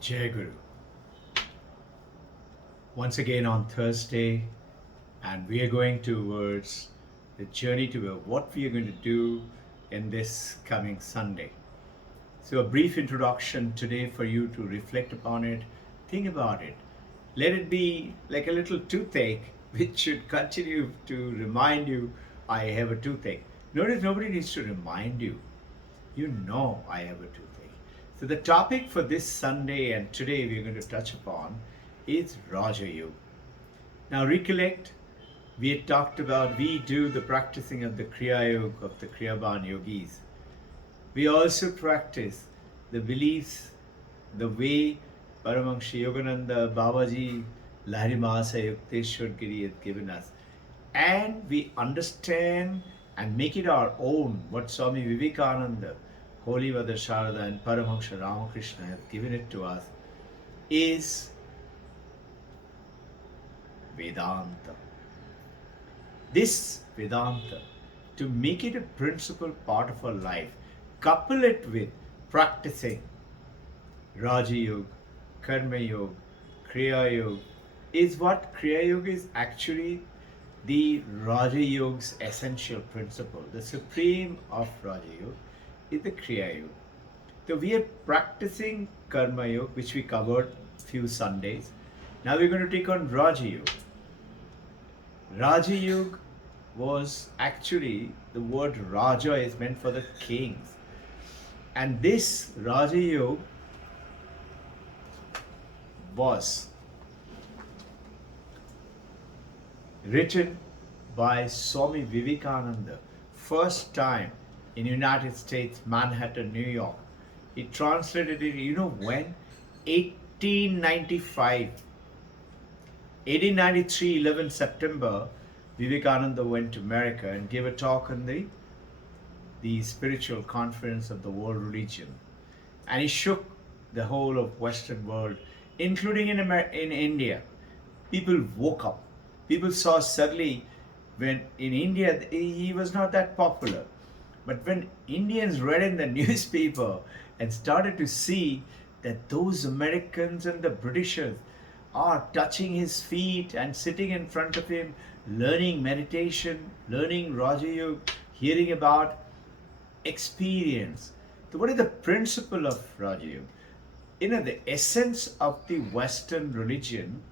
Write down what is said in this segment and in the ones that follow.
Jai Guru. Once again on Thursday, and we are going towards the journey to what we are going to do in this coming Sunday. So, a brief introduction today for you to reflect upon it, think about it. Let it be like a little toothache, which should continue to remind you, I have a toothache. Notice nobody needs to remind you. You know I have a toothache. So the topic for this Sunday and today we're going to touch upon is Raja Yoga. Now recollect, we had talked about we do the practicing of the Kriya Yoga of the Kriyaban yogis. We also practice the beliefs, the way Paramahansa Yogananda Babaji Lahiri Mahasaya Yukteswar Giri had given us. And we understand and make it our own what Swami Vivekananda, Holy Mother Sharada and Paramahansa Ramakrishna have given it to us is Vedanta. This Vedanta, to make it a principal part of our life, couple it with practicing Raja Yoga, Karma Yoga, Kriya Yoga, is what Kriya Yoga is actually the Raja Yoga's essential principle. The supreme of Raja Yoga is the Kriya Yoga. So we are practicing Karma Yoga, which we covered few Sundays. Now we're going to take on Raja Yoga. Raja Yoga was actually, the word Raja is meant for the kings. And this Raja Yoga was written by Swami Vivekananda, first time in United States, Manhattan, New York. He translated it, you know when? 1895. 1893, 11 September, Vivekananda went to America and gave a talk on the spiritual conference of the world religion. And he shook the whole of Western world, including in India. People woke up. People saw suddenly when in India he was not that popular. But when Indians read in the newspaper and started to see that those Americans and the Britishers are touching his feet and sitting in front of him, learning meditation, learning Raja Yoga, hearing about experience. So what is the principle of Raja Yoga? You know, the essence of the Western religion,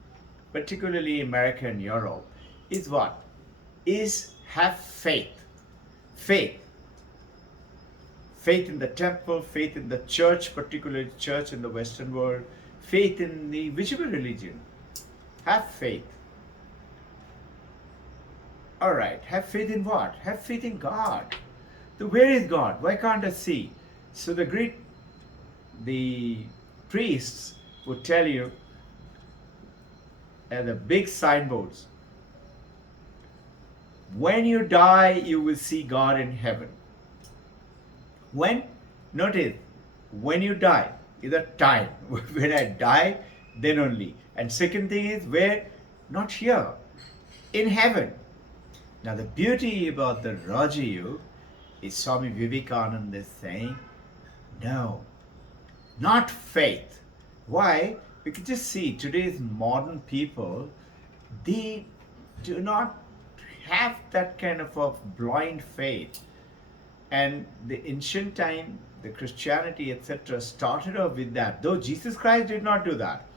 particularly America and Europe, is what? Is have faith. Faith. Faith in the temple, faith in the church, particularly church in the Western world, faith in the whichever religion. Have faith. Alright, have faith in what? Have faith in God. So where is God? Why can't I see? So the priests would tell you at the big signboards, when you die, you will see God in heaven. When? Notice, when you die is a time. When I die, then only. And second thing is where? Not here, in heaven. Now the beauty about the Raja Yoga is Swami Vivekananda is saying, no, not faith. Why? We can just see today's modern people, they do not have that kind of a blind faith. And the ancient time, the Christianity, etc., started off with that. Though Jesus Christ did not do that.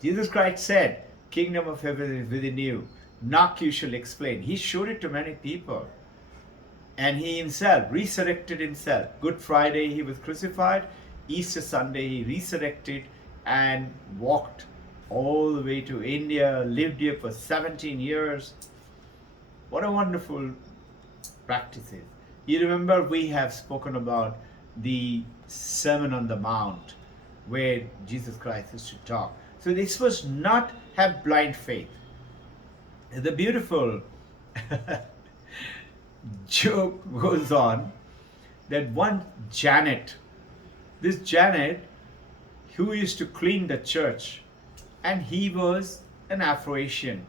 Jesus Christ said, Kingdom of heaven is within you. Knock, you shall explain. He showed it to many people. And he himself resurrected himself. Good Friday, he was crucified. Easter Sunday, he resurrected and walked all the way to India, lived here for 17 years. What a wonderful practice is. You remember we have spoken about the Sermon on the Mount where Jesus Christ used to talk. So this was not have blind faith. The beautiful joke goes on that one Janet, this Janet who used to clean the church, and he was an Afro-Asian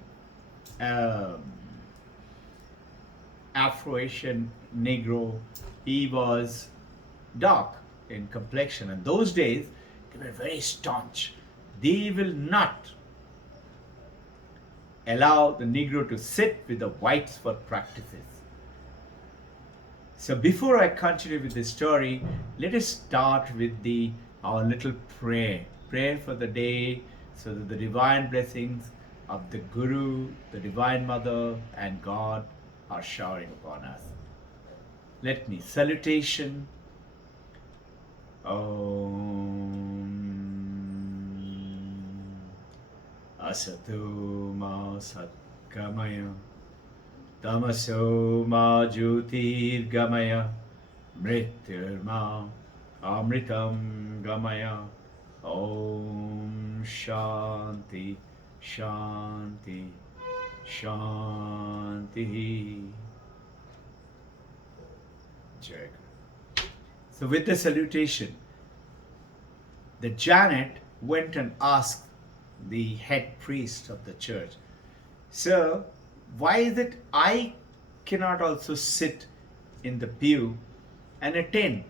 Negro. He was dark in complexion. And those days, They were very staunch. They will not allow the Negro to sit with the whites for practices. So before I continue with the story, let us start with our little prayer for the day, so that the divine blessings of the Guru, the Divine Mother, and God are showering upon us. Let me salutation. Asatu ma satkamaya, tamaso ma jyotirgamaya, mrityurma amritam gamaya. Om Shanti Shanti Shanti. Jai Guru. So with the salutation, the Janet went and asked the head priest of the church, "Sir, why is it I cannot also sit in the pew and attend?"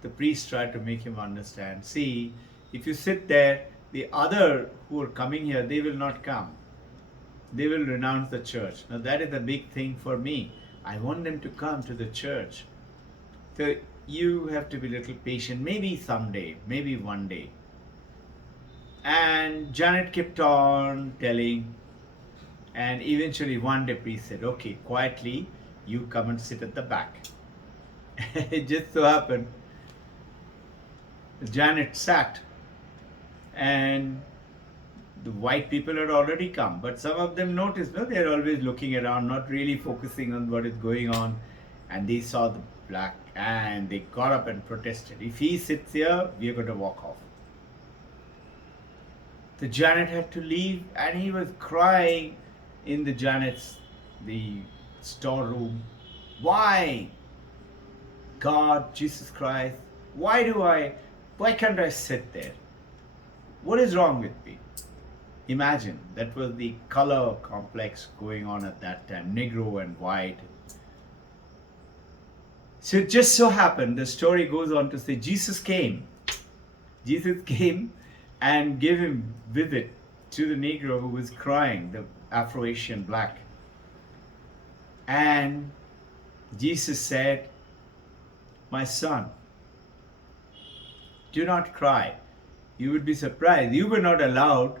The priest tried to make him understand, "See, if you sit there, the other who are coming here, they will not come. They will renounce the church. Now that is a big thing for me. I want them to come to the church. So you have to be a little patient, maybe someday, maybe one day." And Janet kept on telling, and eventually one day priest said, "Okay, quietly, you come and sit at the back." It just so happened, Janet sat, and the white people had already come, but some of them noticed, no, they're always looking around, not really focusing on what is going on, and they saw the black, and they got up and protested. "If he sits here, we are going to walk off." The Janet had to leave, and he was crying in the storeroom. "Why, God, Jesus Christ, why can't I sit there? What is wrong with me?" Imagine, that was the color complex going on at that time, Negro and white. So it just so happened, the story goes on to say, Jesus came and gave him visit to the Negro who was crying, the Afro-Asian black. And Jesus said, "My son, do not cry." You would be surprised. You were not allowed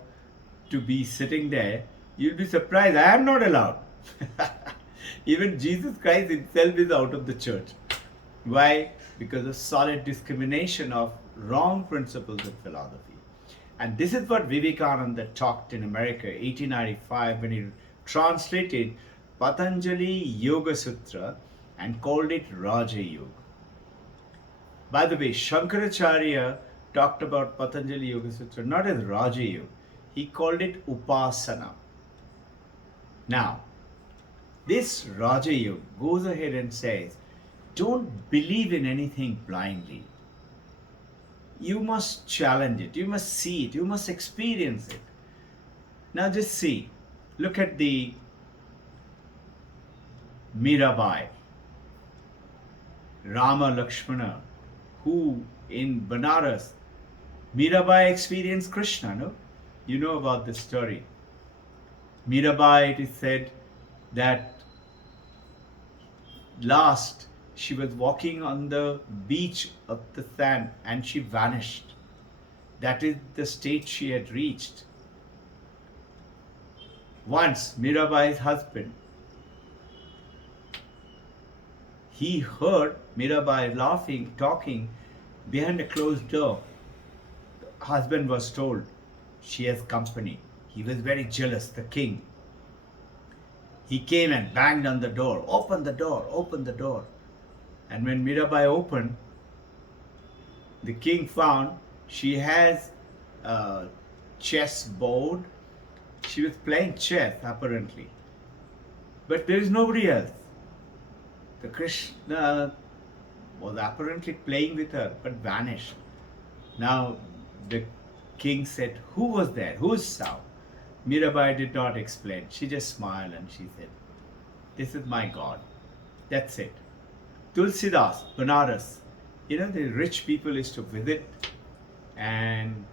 to be sitting there. You'll be surprised. I am not allowed. Even Jesus Christ himself is out of the church. Why? Because of solid discrimination of wrong principles of philosophy. And this is what Vivekananda talked in America, 1895, when he translated Patanjali Yoga Sutra and called it Raja Yoga. By the way, Shankaracharya talked about Patanjali Yoga Sutra not as Raja Yoga, he called it Upasana. Now, this Raja Yoga goes ahead and says, don't believe in anything blindly. You must challenge it, you must see it, you must experience it. Now just see, look at the Mirabai, Rama Lakshmana, who in Banaras, Mirabai experienced Krishna, no? You know about this story. Mirabai, it is said that last she was walking on the beach of the sand and she vanished. That is the state she had reached. Once Mirabai's husband, he heard Mirabai laughing, talking behind a closed door. The husband was told, she has company. He was very jealous, the king. He came and banged on the door, open the door, open the door. And when Mirabai opened, the king found she has a chess board. She was playing chess apparently. But there is nobody else. The Krishna was apparently playing with her but vanished. Now the king said, who was there? Whose sound? Mirabai did not explain. She just smiled and she said, this is my God. That's it. Tulsidas, Banaras. You know, the rich people used to visit and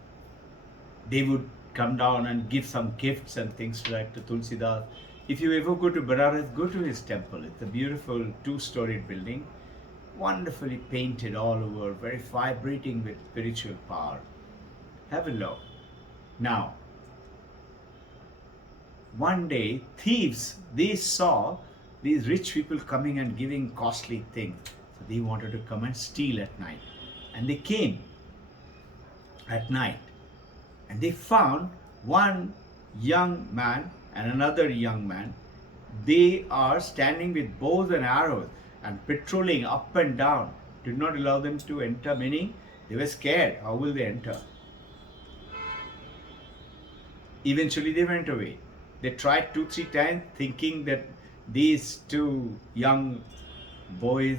they would come down and give some gifts and things like to Tulsidas. If you ever go to Banaras, go to his temple. It's a beautiful two-storied building, wonderfully painted all over, very vibrating with spiritual power. Have a look. Now, one day, thieves, they saw these rich people coming and giving costly things. So they wanted to come and steal at night. And they came at night. And they found one young man and another young man. They are standing with bows and arrows and patrolling up and down. Did not allow them to enter, meaning they were scared. How will they enter? Eventually they went away. They tried 2-3 times thinking that these two young boys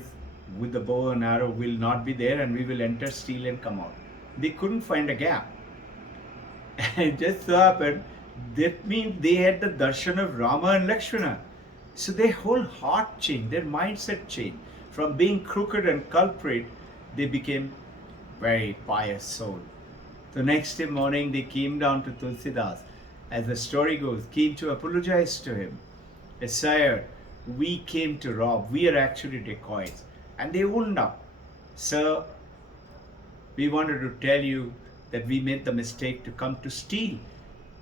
with the bow and arrow will not be there and we will enter, steal and come out. They couldn't find a gap. And it just so happened, that means they had the darshan of Rama and Lakshmana. So their whole heart changed, their mindset changed. From being crooked and culprit, they became very pious soul. The next day morning they came down to Tulsidas, as the story goes, came to apologize to him. Sire, we came to rob, we are actually dacoits. And they owned up. Sir, we wanted to tell you that we made the mistake to come to steal.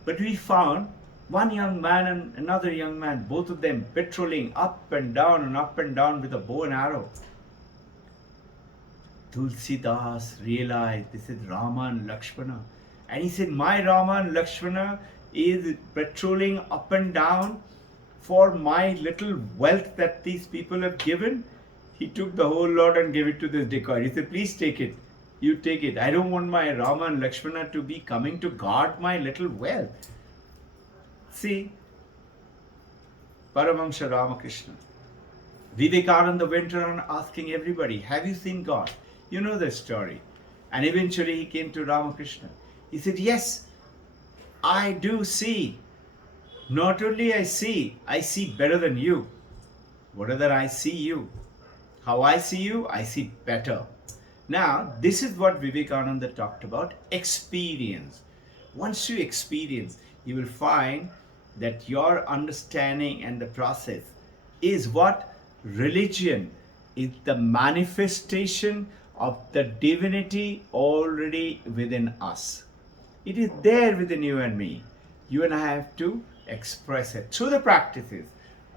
But we found one young man and another young man, both of them patrolling up and down with a bow and arrow. Tulsidas realized this is Rama and Lakshmana. And he said, my Rama and Lakshmana is patrolling up and down for my little wealth that these people have given. He took the whole lot and gave it to this dacoit. He said, please take it. You take it. I don't want my Rama and Lakshmana to be coming to guard my little wealth. See, Paramahamsa Ramakrishna. Vivekananda went around asking everybody, have you seen God? You know the story. And eventually he came to Ramakrishna. He said, yes, I do see. Not only I see better than you. Whatever I see you. How I see you, I see better. Now, this is what Vivekananda talked about, experience. Once you experience, you will find that your understanding and the process is what religion is, the manifestation of the divinity already within us. It is there within you and me. You and I have to express it through the practices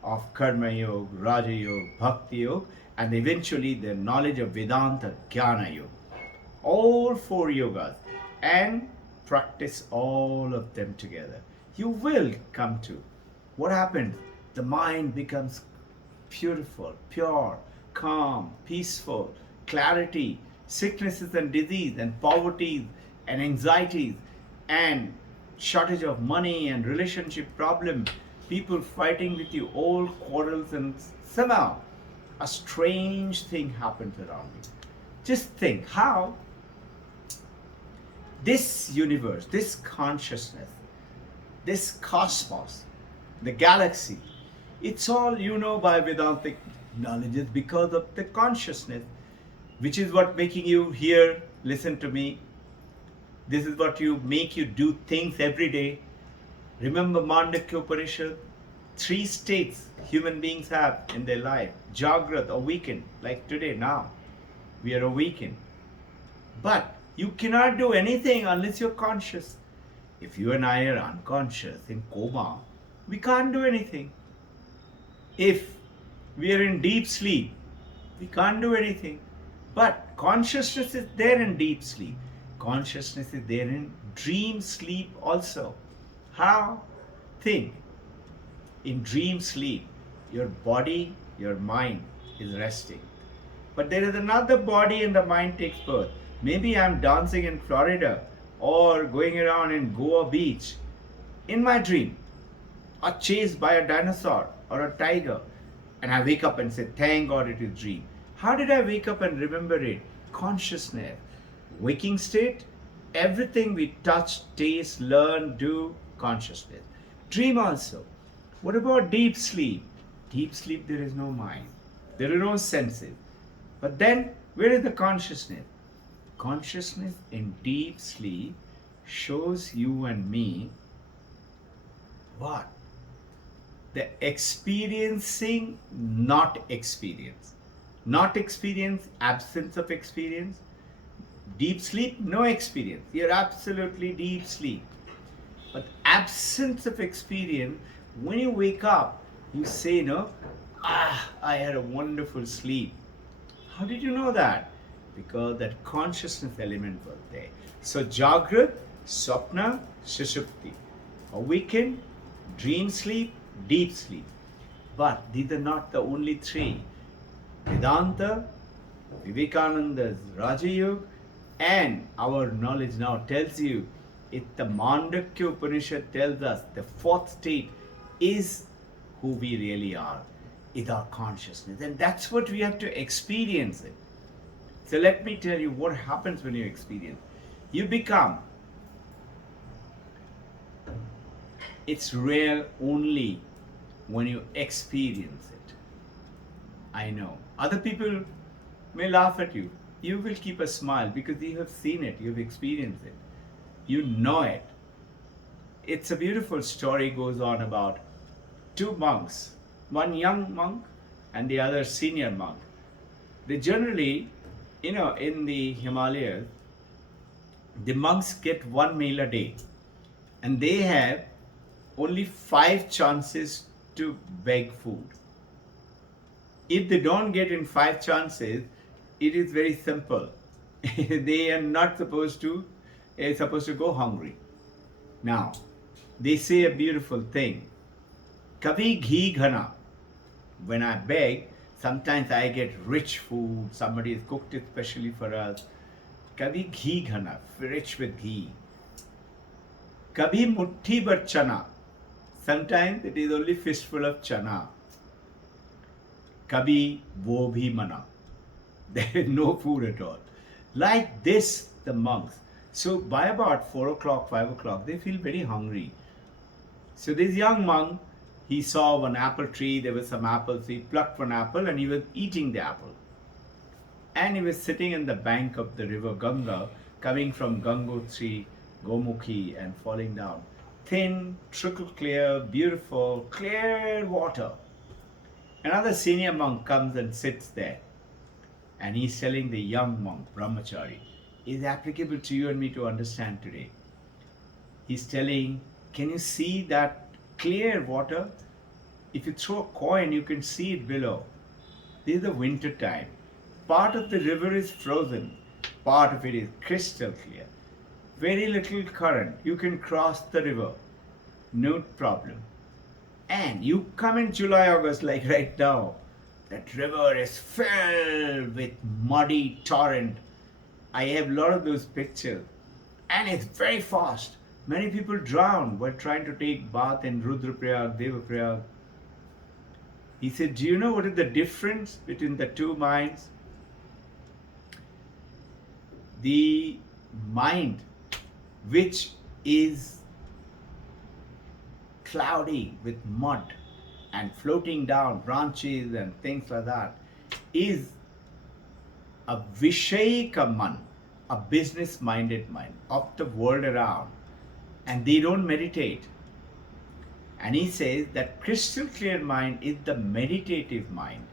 of Karma Yoga, Raja Yoga, Bhakti Yoga, and eventually the knowledge of Vedanta, Jnana Yoga. All 4 yogas, and practice all of them together. You will come to what happens? The mind becomes beautiful, pure, calm, peaceful, clarity, sicknesses and disease and poverty and anxieties and shortage of money and relationship problem, people fighting with you, all quarrels, and somehow a strange thing happens around you. Just think how this universe, this consciousness, this cosmos, the galaxy, it's all you know by Vedantic knowledge is because of the consciousness, which is what making you hear, listen to me. This is what you make you do things every day. Remember Mandakya Upanishad, 3 states human beings have in their life. Jagrat, awakened, like today, now. We are awakened. But you cannot do anything unless you're conscious. If you and I are unconscious, in coma, we can't do anything. If we are in deep sleep, we can't do anything. But consciousness is there in deep sleep. Consciousness is there in dream sleep also. How? Think. In dream sleep, your body, your mind is resting. But there is another body and the mind takes birth. Maybe I'm dancing in Florida or going around in Goa beach in my dream, or chased by a dinosaur or a tiger, and I wake up and say, thank God it is dream. How did I wake up and remember it? Consciousness. Waking state, everything we touch, taste, learn, do, consciousness. Dream also. What about deep sleep? Deep sleep, there is no mind. There are no senses. But then, where is the consciousness? Consciousness in deep sleep shows you and me what? The experiencing, not experience. Not experience, absence of experience. Deep sleep, no experience. You're absolutely deep sleep. But absence of experience, when you wake up, you say, no, I had a wonderful sleep. How did you know that? Because that consciousness element was there. So Jagrat, Swapna, Sushupti. Awaken, dream sleep, deep sleep. But these are not the only three. Vedanta, Vivekananda's Raja Yoga, and our knowledge now tells you, the Mandakya Upanishad tells us the fourth state is who we really are, is our consciousness. And that's what we have to experience it. So let me tell you what happens when you experience. You become, it's real only when you experience it. I know. Other people may laugh at you. You will keep a smile because you have seen it, you have experienced it. You know it. It's a beautiful story goes on about two monks, one young monk and the other senior monk. They generally, in the Himalayas, the monks get one meal a day and they have only 5 chances to beg food. If they don't get in 5 chances, it is very simple. They are not supposed to go hungry. Now, they say a beautiful thing. Kabhi ghee ghana. When I beg, sometimes I get rich food. Somebody has cooked it specially for us. Kabhi ghee ghana, rich with ghee. Kabhi mutti bhar chana. Sometimes it is only fistful of chana. Kabhi wo bhi mana. There is no food at all. Like this, the monks. So by about 4 o'clock, 5 o'clock, they feel very hungry. So this young monk, he saw one apple tree, there were some apples, he plucked one apple and he was eating the apple. And he was sitting in the bank of the river Ganga, coming from Gangotri, Gomukhi and falling down. Thin, trickle clear, beautiful, clear water. Another senior monk comes and sits there. And he's telling the young monk, Brahmachari, is applicable to you and me to understand today. He's telling, can you see that clear water? If you throw a coin, you can see it below. This is the winter time. Part of the river is frozen. Part of it is crystal clear. Very little current. You can cross the river. No problem. And you come in July, August, like right now. That river is filled with muddy torrent. I have a lot of those pictures. And it's very fast. Many people drown while trying to take bath in Rudraprayag, Devaprayag. He said, do you know what is the difference between the two minds? The mind which is cloudy with mud and floating down branches and things like that is a Vishayika man, a business-minded mind of the world around, and they don't meditate. And he says that crystal clear mind is the meditative mind.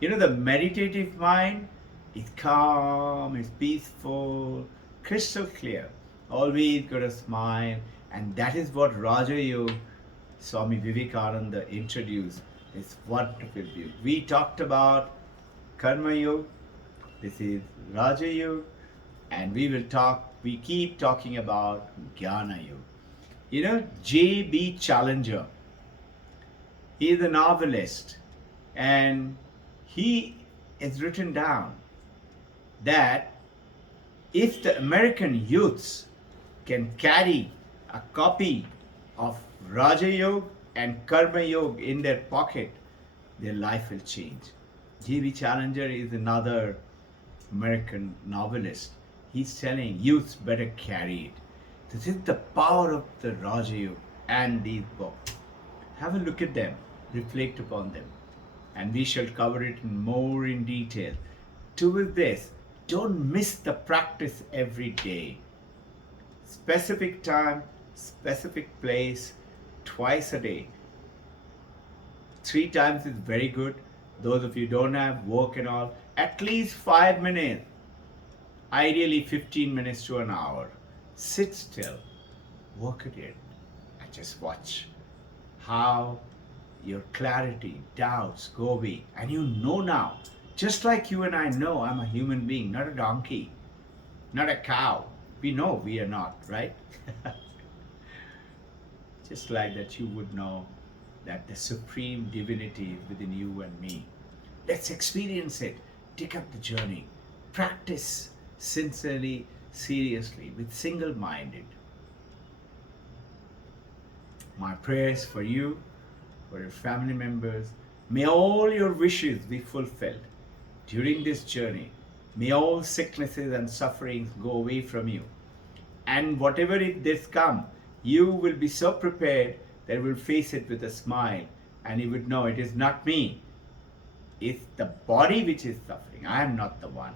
The meditative mind is calm, is peaceful, crystal clear, always got a smile, and that is what Raja Yoga Swami Vivekananda introduced. This wonderful view. We talked about Karma Yoga. This is Raja Yoga, and we keep talking about Jnana Yoga. J.B. Challenger, he is a novelist, and he has written down that if the American youths can carry a copy of Raja Yoga and Karma Yoga in their pocket, their life will change. J.B. Challenger is another American novelist. He's telling youths better carry it. This is the power of the Raja Yoga and these books. Have a look at them, reflect upon them, and we shall cover it more in detail. Towards this, Don't miss the practice every day. Specific time, specific place, twice a day. 3 times is very good. Those of you don't have work and all, at least 5 minutes. Ideally 15 minutes to an hour. Sit still, work it in, and just watch how your clarity, doubts go away. And you know now, just like you and I know, I'm a human being, not a donkey, not a cow. We know we are not, right? Just like that, you would know that the supreme divinity is within you and me. Let's experience it. Take up the journey. Practice sincerely, seriously, with single-minded. My prayers for you, for your family members, may all your wishes be fulfilled during this journey. May all sicknesses and sufferings go away from you. And whatever it does come, you will be so prepared that you will face it with a smile, and you would know it is not me. It's the body which is suffering. I am not the one.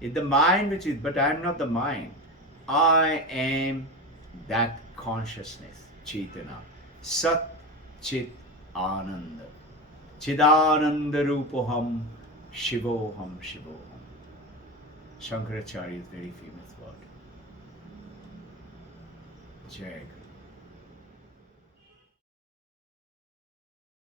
It's the mind which is, but I am not the mind. I am that consciousness, Chaitanya. Sat Chit Ananda. Chidananda Rupoham Shivoham Shivoham. Shankaracharya's very famous word. Jai Guru.